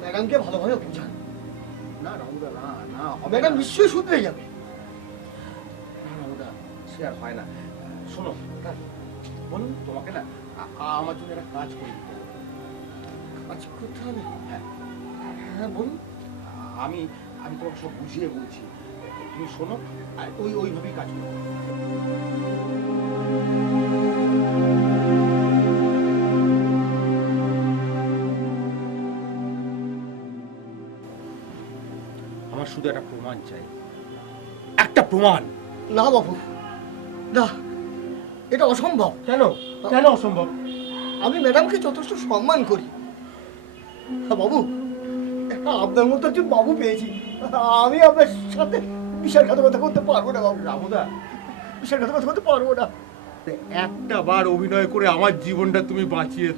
ম্যাডামকে ভালোভাবে বোঝান। না রামুদা, না না হবে ম্যাডাম না। নিশ্চয়ই শুধরে যাবে। না রামুদা, সে আর হয় না। শোনো বলুন, তোমাকে না আমার জন্য একটা কাজ করে দিতে হবে। কাজ করতে হবে? হ্যাঁ, হ্যাঁ বলুন। আমি আমি তোমাকে সব বুঝিয়ে বলছি, তুমি শোনো আর ওইভাবেই কাজ করো। আমার শুধু একটা প্রমাণ চাই, একটা প্রমাণ। না বাবু, না, এটা অসম্ভব। কেন কেন অসম্ভব? আমি ম্যাডামকে যথেষ্ট সম্মান করি। হ্যাঁ বাবু, আপনার মতো একজন বাবু পেয়েছি, আমি আপনার সাথে বিশ্বাসঘাতকতা করতে পারবো না বাবু। রামুদা, বিশ্বাসঘাতকতা করতে পারবো না। একটা বার অভিনয় করে আমার জীবনটা তুমি বাঁচিয়ে